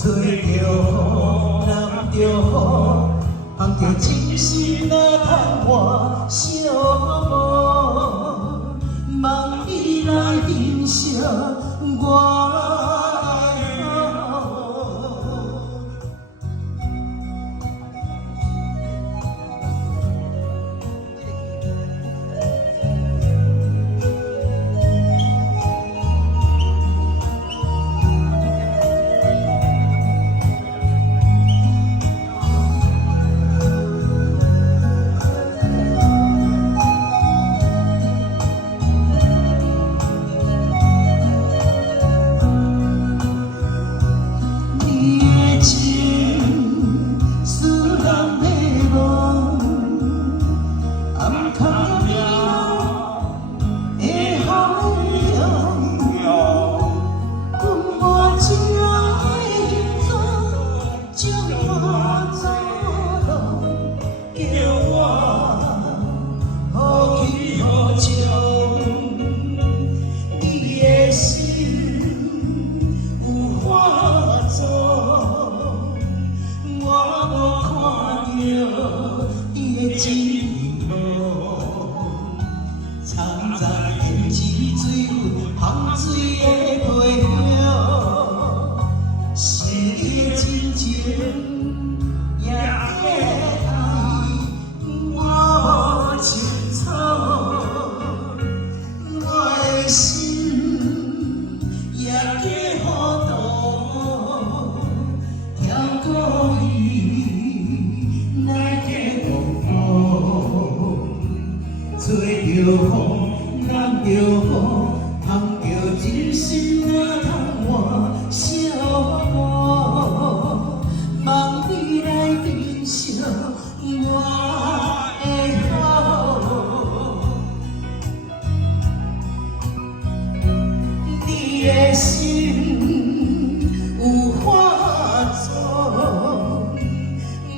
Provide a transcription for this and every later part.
吹着风，淋着雨，放着情深啊，叹我寂寞。望你来珍惜我的好。寂寞，藏在胭脂水分香水的背后，是你的真情也在爱，我无清楚，我的心也在糊涂，跳过伊来给我。吹着风，淋着雨，放着真心啊，叹我寂寞。望你来珍惜我的好，你的心有化作，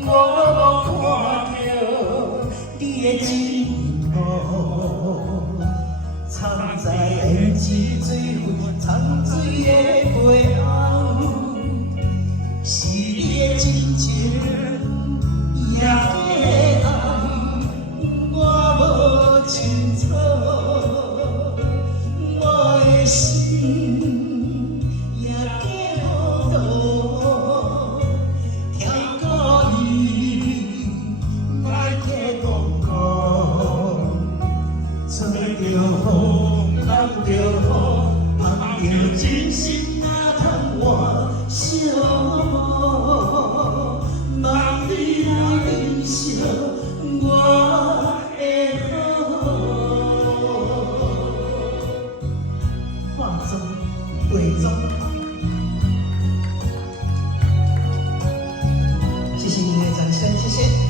我无看着你的真。藏在胭脂水分藏水的背后，是你的真情也在爱，我无清楚，我的心也在糊涂，跳过伊来给讲讲。吹着风，淋着雨，放着真心啊，叹我寂寞。望你来珍惜我的好，化妆伪装。谢谢您的掌声，谢谢。